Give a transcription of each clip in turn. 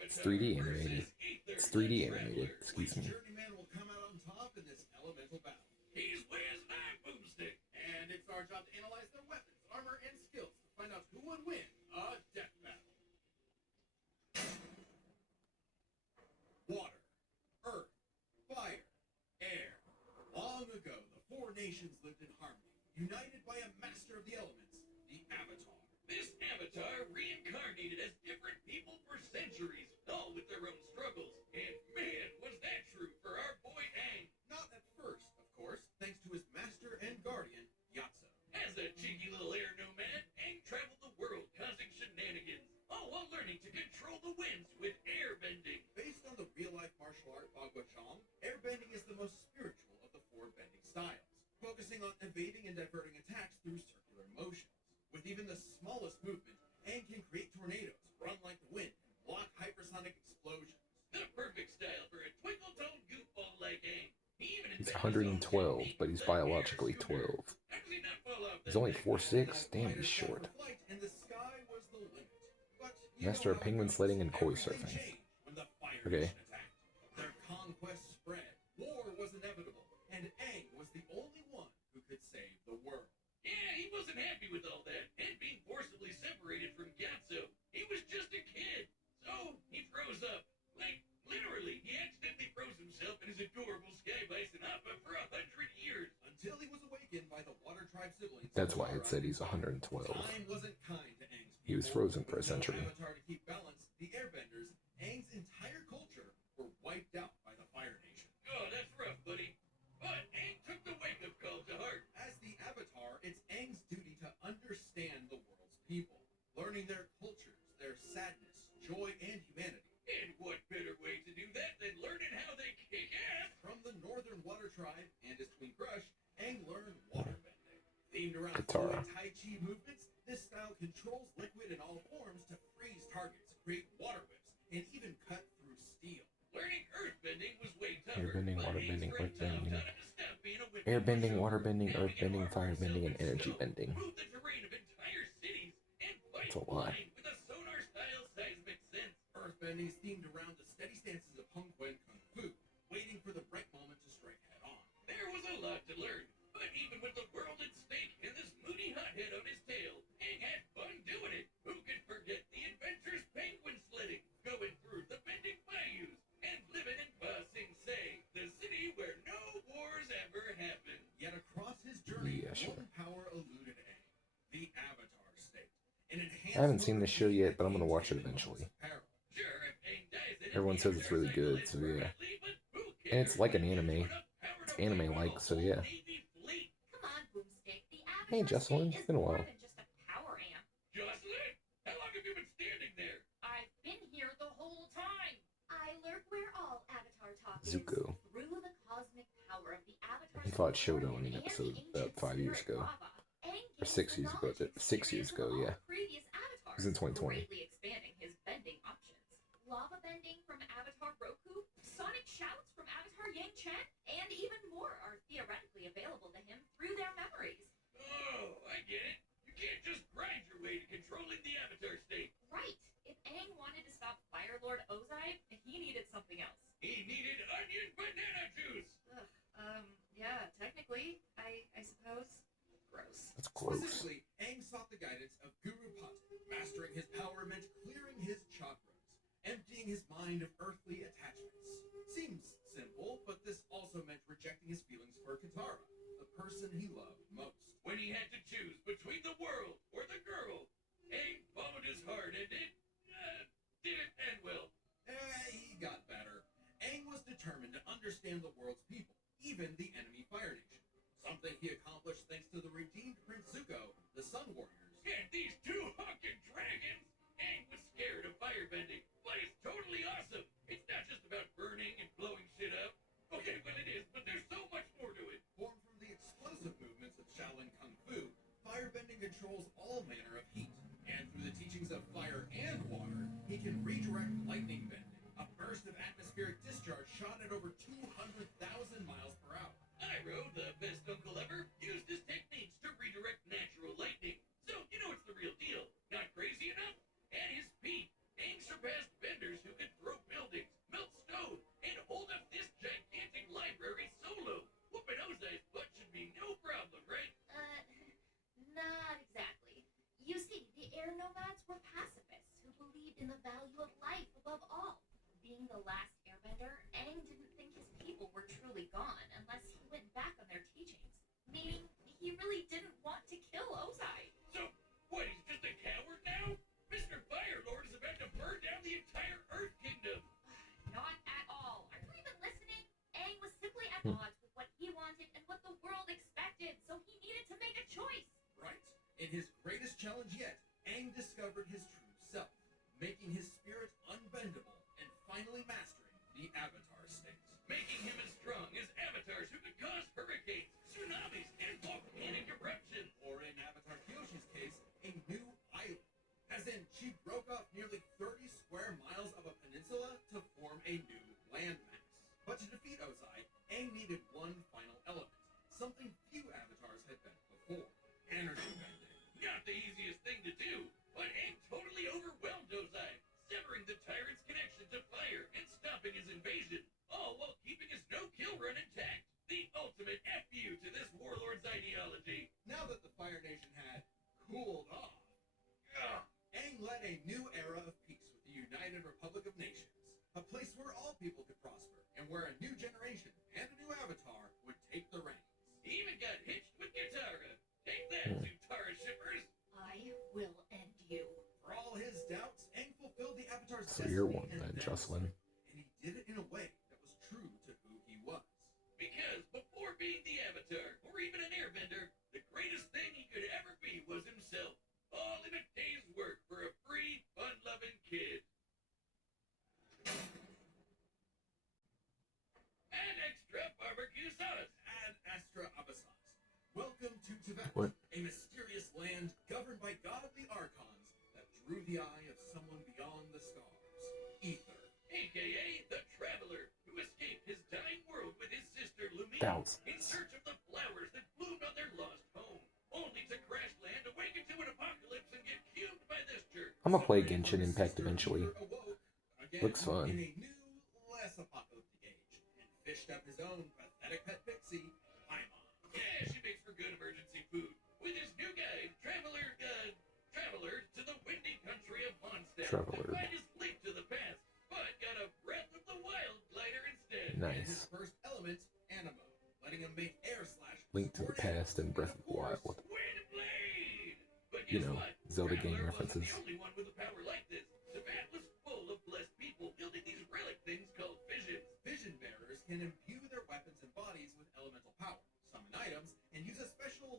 It's 3D animated. It's 3D animated. Excuse me. Journeyman will come out on top in this elemental battle. He's Wiz Boomstick, and it's our job to analyze their weapons, armor, and skills to find out who would win a death battle. Water, earth, fire, air. Long ago, the four nations lived in harmony, united by a master of the elements, the Avatar. This Avatar reincarnated as different people for centuries, all with their own struggles. And man, was that true for our boy Aang. Not at first, of course, thanks to his master and guardian, Yatso. As a cheeky little air nomad, Aang traveled the world causing shenanigans, all while learning to control the winds with airbending. Based on the real-life martial art Bagua Chong, airbending is the most spiritual of the four bending styles, focusing on evading and diverting attacks through circular motions. With even the smallest movement, Aang can create tornadoes, run like the wind, and block hypersonic explosions. The perfect style for a twinkle-toed goofball like Aang. He's 112, but he's biologically 12. He's only 4'6". Damn, he's short. Master of penguin sledding and koi surfing. Okay. Their conquest spread. War was inevitable, and Aang was the only one who could save the world. Yeah, he wasn't happy with all that, and being forcibly separated from Gyatso. He was just a kid, so he froze up. Like, literally, he accidentally froze himself in his adorable Sky Bison Appa for 100 years. Until he was awakened by the Water Tribe siblings. That's why it said he's 112. Time wasn't kind to Aang's people. He was frozen for a century. Avatar to keep balance, the airbenders, Aang's entire culture, were wiped out by the Fire Nation. Oh, that's rough, buddy. But Aang took the wake-up call to heart. As the Avatar, it's Aang's duty to understand the world's people, learning their cultures, their sadness, joy, and humanity. And what better way to do that than learning how they kick ass? From the Northern Water Tribe and his twin crush, Aang learned waterbending. Themed around fluid Tai Chi movements, this style controls liquid in all forms to freeze targets, create water whips, and even cut through steel. Learning earthbending was way tougher. Airbending, waterbending, earthbending. Airbending, waterbending, earthbending, firebending, and energy bending. Move the terrain of entire cities and fight That's a lot. with a sonar-style seismic sense. Earthbending is themed around the steady stances of Hung Quan Kung Fu, waiting for the right moment to strike head-on. There was a lot to learn, but even with the world at stake and this moody hothead on his tail, Aang had fun doing it. Who could forget the adventures penguin sledding, going through the bending bayous, and living in Ba Sing Se, the city where no wars ever happened. Yet across his journey, one power eluded Aang, the Avatar state. I haven't seen this show yet, but I'm gonna watch it eventually. Everyone says it's really good, so yeah. And it's like an anime. It's anime-like, so yeah. Hey, Jocelyn, it's been a while. Jocelyn, how long have you been standing there? I've been here the whole time. I lurk where all Avatar talk Zuko. is. Through the cosmic power of the Avatar. He fought Shoto in an episode about 5 years ago. Or 6 years ago. 6 years ago, yeah. It was in 2020. Greatly expanding his bending options. Lava bending from Avatar Roku, sonic shouts from Avatar Yang Chen, and even more are theoretically available to him through their memories. Oh, I get it. You can't just grind your way to controlling the Avatar state. Right. If Aang wanted to stop Fire Lord Ozai, he needed something else. He needed onion banana juice. Yeah, technically, I suppose. Gross. That's gross. Specifically, Aang sought the guidance of Guru Pata. Mastering his power meant clearing his chakras, emptying his mind of earthly attachments. Seems simple, but this also meant rejecting his feelings for Katara, the person he loved most. When he had to choose between the world or the girl, Aang followed his heart and it didn't end well. He got better. Aang was determined to understand the world's people, even the enemy Fire Nation. Something he accomplished thanks to the redeemed Prince Zuko, the Sun Warriors. And these two honking dragons? Aang was scared of firebending, but it's totally awesome. It's not just about Avatar state, making him as strong as avatars who could cause hurricanes, tsunamis, and volcanic eruptions. Or in Avatar Kyoshi's case, a new island. As in, she broke off nearly 30 square miles of a peninsula to form a new landmass. But to defeat Ozai, Aang needed one final element, something few avatars had bent before: energy bending. Not the easiest thing to do, but Aang totally overwhelmed Ozai, severing the tyrant's connection to fire and stopping his invasion, all while keeping his no-kill run intact. The ultimate F-U to this warlord's ideology. Now that the Fire Nation had cooled off, Aang led a new era of peace with the United Republic of Nations, a place where all people could prosper, and where a new generation and a new avatar would take the reins. He even got hitched with Katara. Take that, Zutara shippers! I will end you. For all his doubts, Aang fulfilled the Avatar's So destiny you're one and then, then Jocelyn. some. And he did it in a way that was true to who he was. Because before being the Avatar, or even an airbender, the greatest thing he could ever be was himself. All in a day's work for a free, fun-loving kid. Add extra barbecue sauce. Add extra sauce. Welcome to Tibet, What? a mysterious land governed by godly archons that drew the eye of someone beyond the stars, Ether, a.k.a. the Traveler, who escaped his dying world with his sister Lumina Thousands. in search of the flowers that bloomed on their lost home, only to crash land, awaken to an apocalypse, and get cubed by this jerk. I'm gonna play Genshin Impact eventually. Looks fun. In a new, less apocalyptic age, and fished up his own pathetic pet pixie, Paimon. Yeah, she makes for good emergency food. With his new guide, Traveler to the windy country of Mondstadt. Traveler. To find his link to the past, but got a Breath of the Wild glider instead. Nice. And his first element, Animo, letting him make air slash Link to the Past and Breath of the Wild. You know, Zelda game references. The only one with a power like this. Tibet was full of blessed people building these relic things called visions. Vision bearers can imbue their weapons and bodies with elemental power, summon items, and use a special,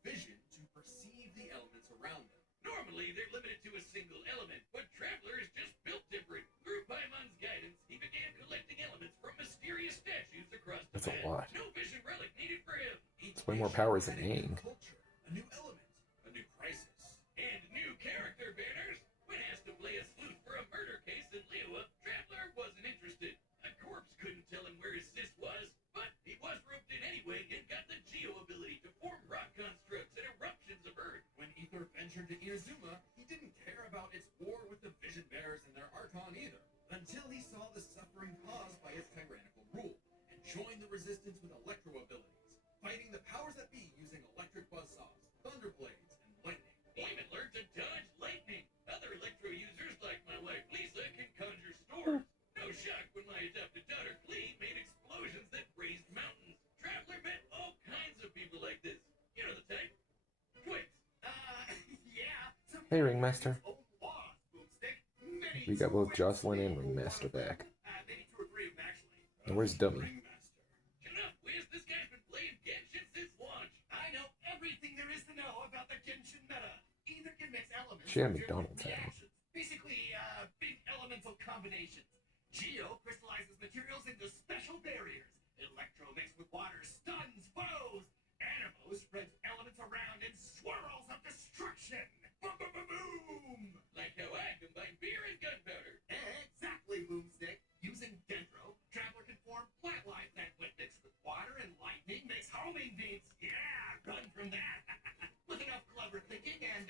vision to perceive the elements around them. Normally, they're limited to a single element, but Traveler is just built different. Through Paimon's guidance, he began collecting elements from mysterious statues across the That's a map. lot. No vision relic needed for him. It's way more powers than Aang. Culture, a new element, a new crisis, and new character banners. When asked to play a sleuth for a murder case in Liyue, Traveler wasn't interested. A corpse couldn't tell him where his sis was, but he was roped in anyway and got the Geo ability to form rock constructs and eruptions of Earth. When Ether ventured to Inazuma, he didn't care about its war with the Vision Bearers and their Archon either, until he saw the suffering caused by its tyrannical rule, and joined the resistance with electro abilities, fighting the powers that be using electric buzzsaws, thunder blades, and lightning. He even learned to dodge lightning. Other electro users, like my wife Lisa, can conjure storms. No shock when my adopted daughter Clee made explosions that raised mountains. Traveler met all kinds of people like this. You know the type. Twins. Yeah. Hey, Ringmaster. We got both Jocelyn and Ringmaster back. Maybe 2 or 3 of them actually. Now where's Dummy? Ringmaster. Enough, Wiz. This guy's been playing Genshin since launch. I know everything there is to know about the Genshin meta. Either can mix elements She had or different McDonald's hat on. reactions. Basically, big elemental combinations. Geo crystallizes materials into special barriers. Electro mixed with water stuns foes. Animo spreads elements around in swirls of destruction. Boom! Like how I combine beer and gunpowder. Exactly, Boomstick. Using Dendro, Traveler can form plant lines that, when mixed with water and lightning, makes homing beats. Yeah, run from that. With enough clever thinking and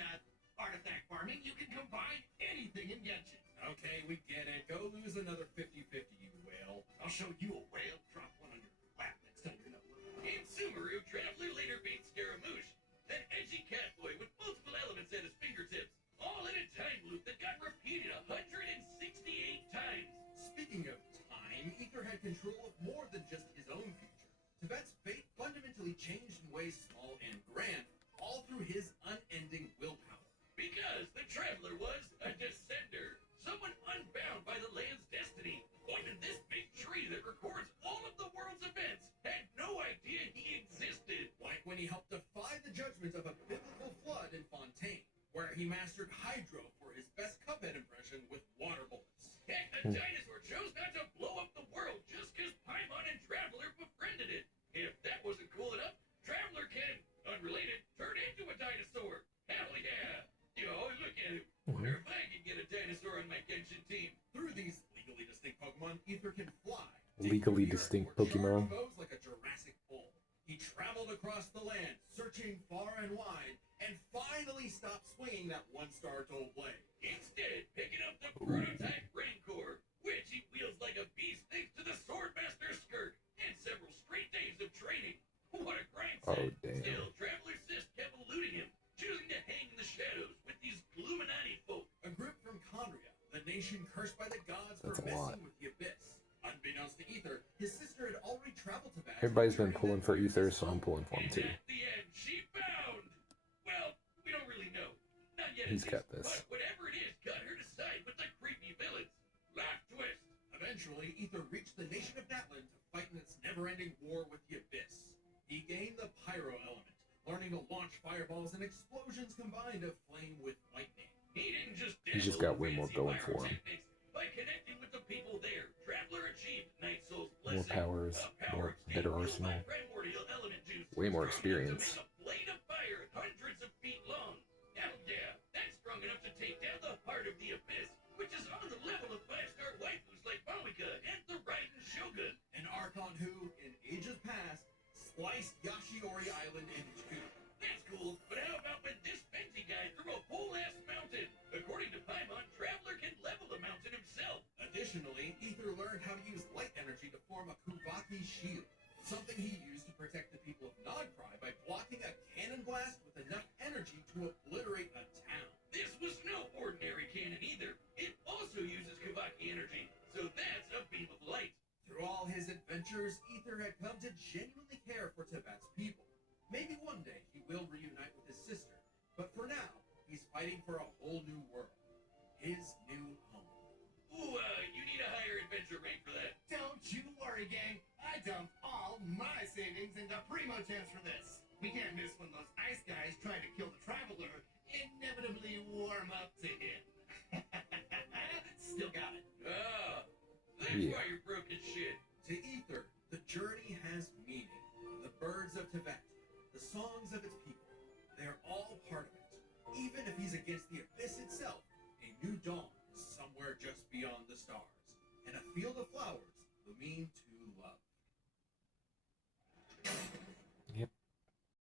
artifact farming, you can combine anything in Genshin. Okay, we get it. Go lose another 50-50, you whale. I'll show you a whale. Drop one on your lap next time you're not looking. In Sumeru, Traveler later beats Scaramouche, an edgy catboy with multiple elements at his fingertips, all in a time loop that got repeated 168 times. Speaking of time, Ether had control of more than just his own future. Tibet's fate fundamentally changed in ways small and grand, all through his unending willpower. Because the Traveler was a descender, someone unbound by the land's destiny. Even this big tree that records all of the world's events had no idea he existed. Like when he helped defy the judgment of a biblical flood in Fontaine, where he mastered Hydro for his best Cuphead impression with water bullets. Heck, the dinosaur chose not to blow up the legally distinct Pokemon. Like a Jurassic bull. He traveled across the land, searching far and wide, and finally stopped swinging that one-star toll blade. Instead, picking up the prototype Rancor, which he wields like a beast thanks to the Swordmaster's skirt and several straight days of training. What a grindstone! Oh, damn. Still, Traveler Sis kept eluding him, choosing to hang in the shadows with these Illuminati folk. A group from Conria, the nation cursed by the gods for messing with the Abyss. Unbeknownst to Ether, his sister had already traveled to Bash. Everybody's been pulling for Ether, so I'm pulling for him too. At the end, she found. Well, we don't really know. Not yet. He's got this. But whatever it is, got her to side with the creepy villains. Plot twist. Eventually, Ether reached the nation of Natlan to fight in its never-ending war with the Abyss. He gained the Pyro element, learning to launch fireballs and explosions combined to flame with lightning. He didn't just. He's just got way more going for him. By connecting with the people there, Traveler achieved Night Soul's More blessing. powers, more better arsenal, way more experience. A blade of fire hundreds of feet long. Hell yeah, that's strong enough to take down the heart of the Abyss, which is on the level of 5-star waifus like Moika and the Raiden Shogun. An Archon who, in ages past, sliced Yashiori Island in two. That's cool, but how about when this fancy guy threw a whole-ass mountain? According to Paimon, Traveler can level the mountain himself. Additionally, Ether learned how to use light energy to form a Kuvaki shield, something he used to protect the people of Nogpry by blocking a cannon blast with enough energy to obliterate a town. This was no ordinary cannon either. It also uses Kuvaki energy, so that's a beam of light. Through all his adventures, Ether had come to genuinely care for Tibet's people. Maybe one day he will reunite with his sister, but for now, he's fighting for a whole new world. His new home. Ooh, you need a higher adventure rank for that. Don't you worry, gang. I dumped all my savings into Primo Gems for this. We can't miss when those ice guys trying to kill the Traveler inevitably warm up to him. Still got it. Ah, that's why you're broke as shit. To Ether, the journey has meaning. The birds of Tibet, the songs of its people, they're all part of it. Even if he's against the Abyss itself, a new dawn is somewhere just beyond the stars, and a field of flowers will mean to love. Yep.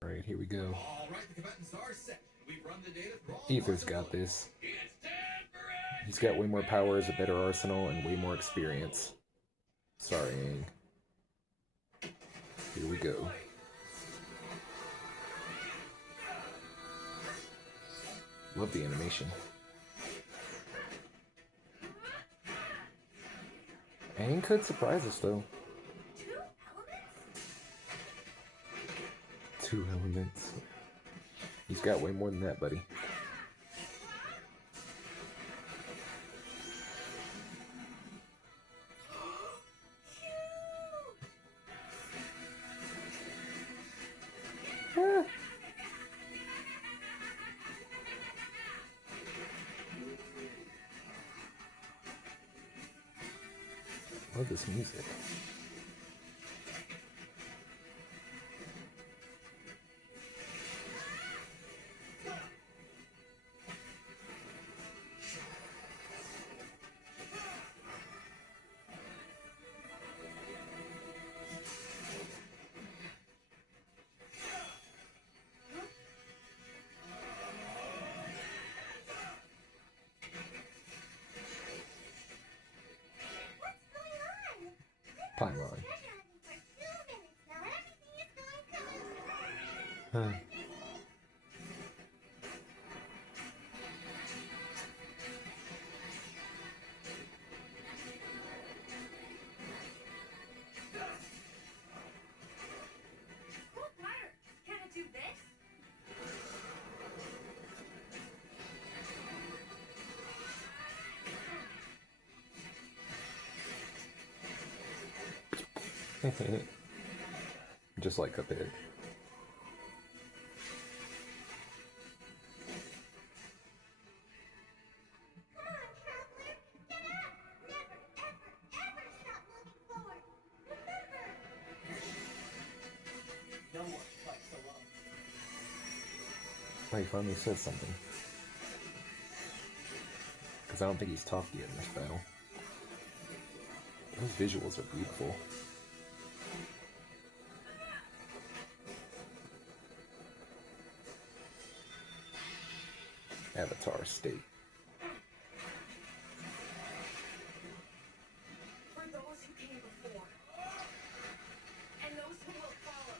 Alright, here we go. Alright, the combatants are set. We've run the data through all Ether's got this. He's got way more powers, a better arsenal, and way more experience. Sorry, Aang. Here we go. Love the animation. Aang could surprise us though. 2 elements. He's got way more than that, buddy. Love this music. Paimon. Huh. Cool fighter. Can it do this? Just like Cuphead. Come on, Traveler! Get up! Never, ever, ever stop moving forward! Remember! No one fights alone. Oh, he finally said something. Because I don't think he's talked yet in this battle. Those visuals are beautiful. Avatar state. For those who came before, and those who will follow,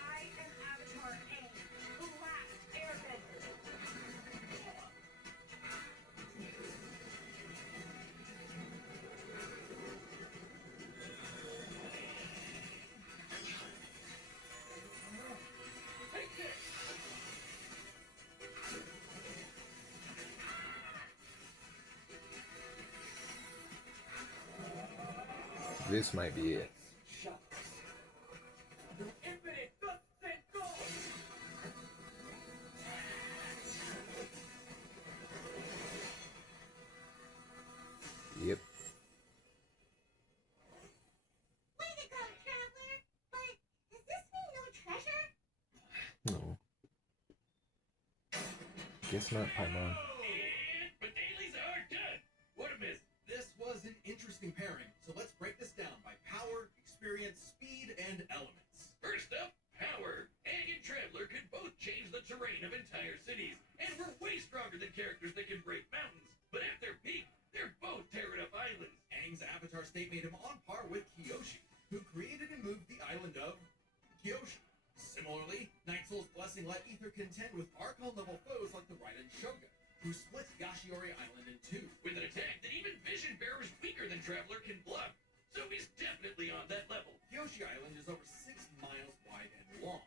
I am Avatar Aang, the last airbender. Take this! This might be it. The infinite thus sent goal! Yep. Way to go, traveler! But does this mean no treasure? No. Guess not, Paimon. And my dailies are done! What a miss! This was an interesting pairing, so let's break this down by power, experience, speed, and elements. First up, power. Aang and Traveler could both change the terrain of entire cities, and were way stronger than characters that can break mountains. But at their peak, they're both tearing up islands. Aang's avatar state made him on par with Kyoshi, who created and moved the island of Kyoshi. Similarly, Night Soul's blessing let Ether contend with Archon-level foes like the Raiden Shogun, who split Yashiori Island in two, with an attack that even Vision Bearers weaker than Traveler can block. So he's definitely on that level. Kyoshi Island is over 6 miles wide and long.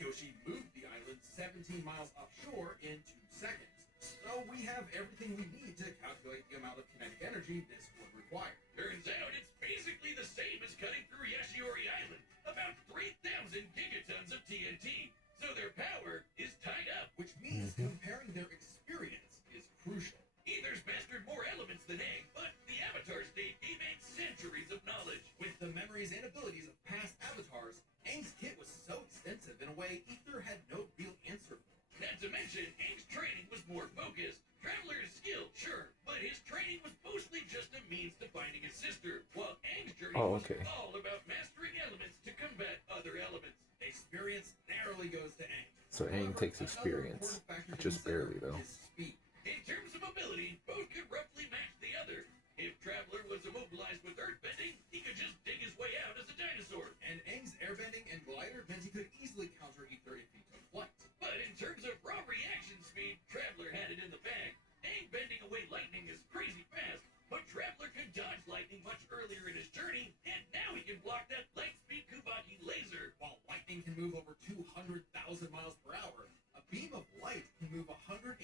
Kyoshi moved the island 17 miles offshore in 2 seconds. So we have everything we need to calculate the amount of kinetic energy this would require. Turns out it's basically the same as cutting through Yashiori Island, about 3,000 gigatons of TNT. So their power is tied up, which means comparing their experience is crucial. Ether's mastered more elements than Aang, but the Avatar state gave Aang centuries of knowledge. With the memories and abilities of past avatars, Aang's kit was so extensive in a way Ether had no real answer for. Not to mention, Aang's training was more focused. Traveler is skilled, sure, but his training was mostly just a means to finding his sister, while Aang's journey was all about mastering elements to combat other elements. Experience narrowly goes to Aang. So Aang takes experience. Just barely, though. Is speed. In terms of ability, both could roughly match the other. If Traveler was immobilized with earthbending, he could just dig his way out as a dinosaur. And Aang's airbending and glider meant he could easily counter Ether if he took flight. But in terms of raw reaction speed, Traveler had it in the bag. Aang bending away lightning is crazy fast, but Traveler could dodge lightning much earlier in his journey, and now he can block that light-speed Kubaki laser. While lightning can move over 200,000 miles per hour, a beam of light can move 186,000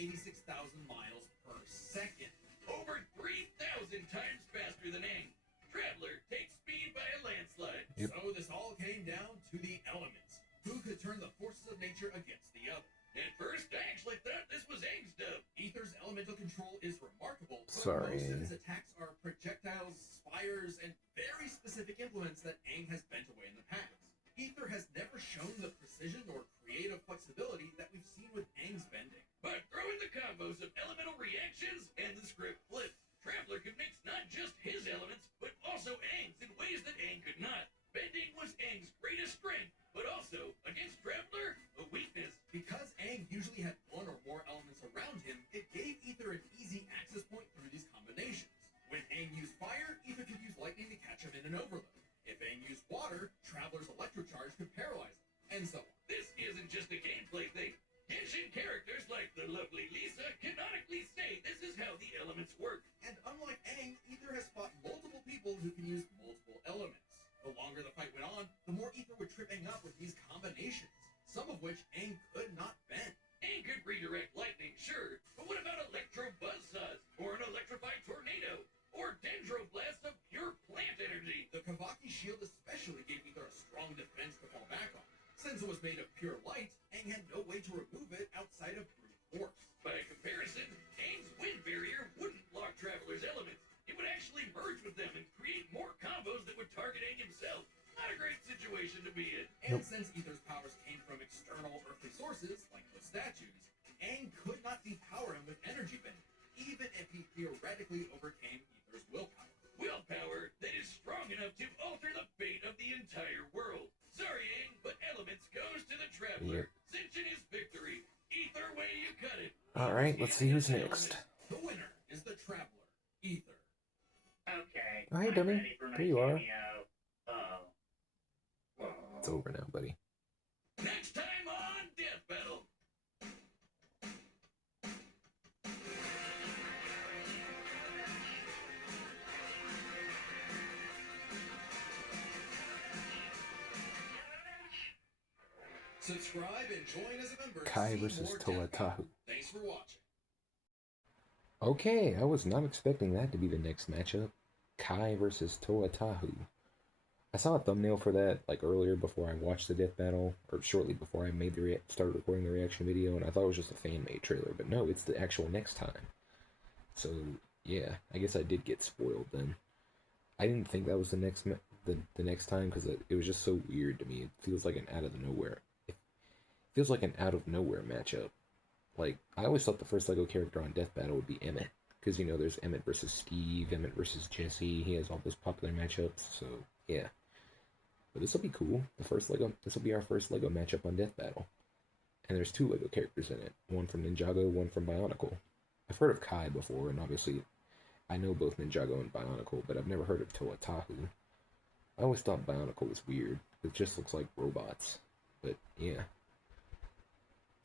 miles per second. Over 3,000 times faster than Aang. Traveler takes speed by a landslide. Yep. So this all came down to the elements. Who could turn the forces of nature against the other? At first, I actually thought this was Aang's dub. Ether's elemental control is remarkable, but Sorry. most of his attacks are projectiles, spires, and very specific implements that Aang has bent away in the past. Ether has never shown the precision or creative flexibility that we've seen with Aang's bending. But throw in the combos of elemental reactions and the script flips. Traveler can mix not just his elements, but also Aang's in ways that Aang could not. Bending was Aang's greatest strength, but also, against Traveler, a weakness. Because Aang usually had one or more elements around him, it gave Ether an easy access point through these combinations. When Aang used fire, Ether could use lightning to catch him in an overload. If Aang used water, Traveler's electrocharge could paralyze him, and so on. This isn't just a gameplay thing. Genshin characters like the lovely Lisa canonically say this is how the elements work. And unlike Aang, Ether has fought multiple people who can use multiple elements. The longer the fight went on, the more Ether would trip Aang up with these combinations, some of which Aang could not bend. Aang could redirect lightning, sure, but what about electro buzzsaws, or an electrified tornado, or dendroblasts of pure plant energy? The Kavaki shield especially gave Ether a strong defense to fall back on. Since it was made of pure light, Aang had no way to remove it outside of brute force. By comparison, Aang's wind barrier wouldn't block Traveler's elements. It would actually merge with them and create more combos that would target Aang himself. Not a great situation to be in. And since Ether's powers came from external earthly sources, like those statues, Aang could not depower him with energy bending, even if he theoretically overcame Alright, let's see who's next. The winner is the Traveler, Ether. Okay. Oh, hey, I'm dummy. ready for my There you are. cameo. Uh-oh. It's over now, buddy. Next time on Death Battle. Subscribe and join as a member. to Kai see versus more Death Toa Battle. Tahu. Thanks for watching. Okay, I was not expecting that to be the next matchup. Kai versus Toa Tahu. I saw a thumbnail for that like earlier before I watched the death battle, or shortly before I made the started recording the reaction video, and I thought it was just a fan-made trailer, but no, it's the actual next time. So yeah, I guess I did get spoiled then. I didn't think that was the next the next time because it was just so weird to me. It feels like an out of nowhere. It feels like an out of nowhere matchup. Like, I always thought the first LEGO character on Death Battle would be Emmett. Because, you know, there's Emmett versus Steve, Emmett versus Jesse. He has all those popular matchups, so, yeah. But this will be cool. This will be our first LEGO matchup on Death Battle. And there's 2 LEGO characters in it. One from Ninjago, one from Bionicle. I've heard of Kai before, and obviously, I know both Ninjago and Bionicle, but I've never heard of Toa Tahu. I always thought Bionicle was weird. It just looks like robots. But, yeah.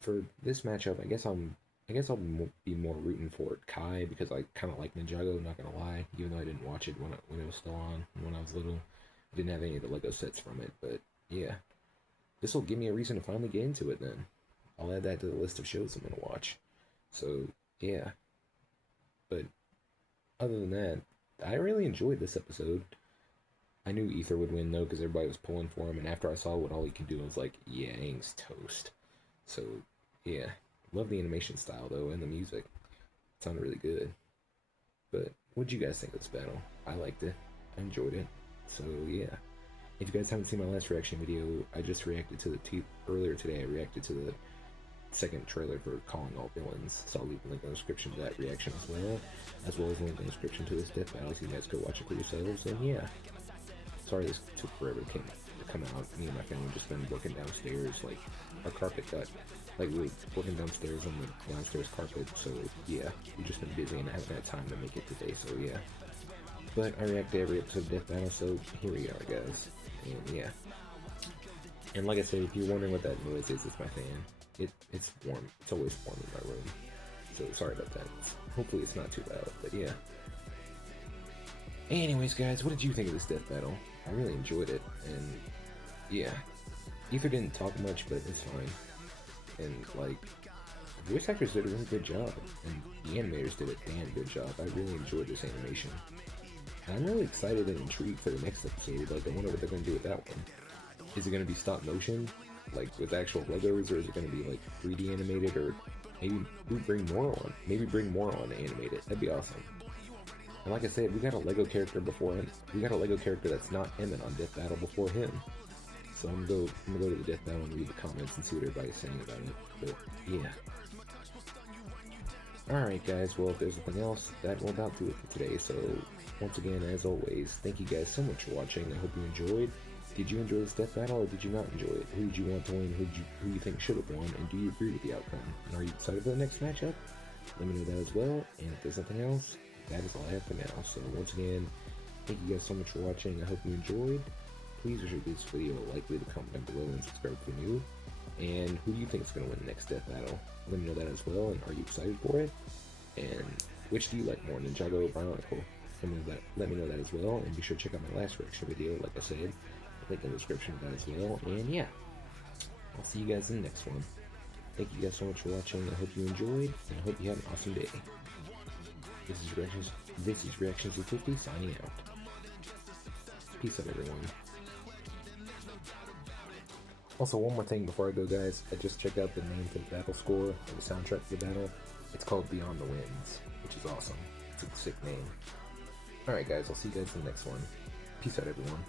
For this matchup, I guess I'll be more rooting for Kai because I kind of like Ninjago. Not gonna lie, even though I didn't watch it when it was still on when I was little. I didn't have any of the Lego sets from it, but yeah, this will give me a reason to finally get into it. Then I'll add that to the list of shows I'm gonna watch. So yeah, but other than that, I really enjoyed this episode. I knew Ether would win though because everybody was pulling for him, and after I saw what all he could do, I was like, yeah, Aang's toast. So yeah, love the animation style though and the music. It sounded really good. But what'd you guys think of this battle? I liked it. I enjoyed it. So yeah. If you guys haven't seen my last reaction video, I just reacted to earlier today. I reacted to the second trailer for Calling All Villains. So I'll leave a link in the description to that reaction as well as a link in the description to this death battle so you guys go watch it for yourselves. And yeah. Sorry this took forever to come out. Me and my family just been working downstairs, like our carpet got we were working downstairs on the downstairs carpet, so yeah, we've just been busy and I haven't had time to make it today, so yeah. But I react to every episode of Death Battle, so here we are, guys. And yeah. And like I said, if you're wondering what that noise is, it's my fan. It's warm. It's always warm in my room. So sorry about that. Hopefully it's not too loud, but yeah. Anyways, guys, what did you think of this death battle? I really enjoyed it, and yeah. Ether didn't talk much, but it's fine. And like, voice actors did a really good job, and the animators did a damn good job. I really enjoyed this animation. And I'm really excited and intrigued for the next episode. Like, I wonder what they're going to do with that one. Is it going to be stop motion, like with actual Legos, or is it going to be like 3D animated, or maybe bring more on? Maybe bring more on to animate it. That'd be awesome. And like I said, we got a Lego character before him. We got a Lego character that's not Emmett on Death Battle before him. So I'm gonna go to the Death Battle and read the comments and see what everybody's saying about it. But yeah. Alright guys, well if there's nothing else, that will about do it for today. So once again, as always, thank you guys so much for watching. I hope you enjoyed. Did you enjoy this Death Battle or did you not enjoy it? Who did you want to win? Who you think should have won? And do you agree with the outcome? And are you excited for the next matchup? Let me know that as well. And if there's nothing else, that is all I have for now. So once again, thank you guys so much for watching. I hope you enjoyed. Please give this video a like, leave a comment down below, and subscribe if you're new. And who do you think is going to win the next death battle? Let me know that as well, and are you excited for it? And which do you like more, Ninjago or Bionicle? Let me know that as well, and be sure to check out my last reaction video, like I said. Link in the description of that as well, and yeah. I'll see you guys in the next one. Thank you guys so much for watching. I hope you enjoyed, and I hope you have an awesome day. This is Reactions with 50 signing out. Peace out, everyone. Also, one more thing before I go, guys. I just checked out the name for the battle score, or the soundtrack for the battle. It's called Beyond the Winds, which is awesome. It's a sick name. Alright, guys, I'll see you guys in the next one. Peace out, everyone.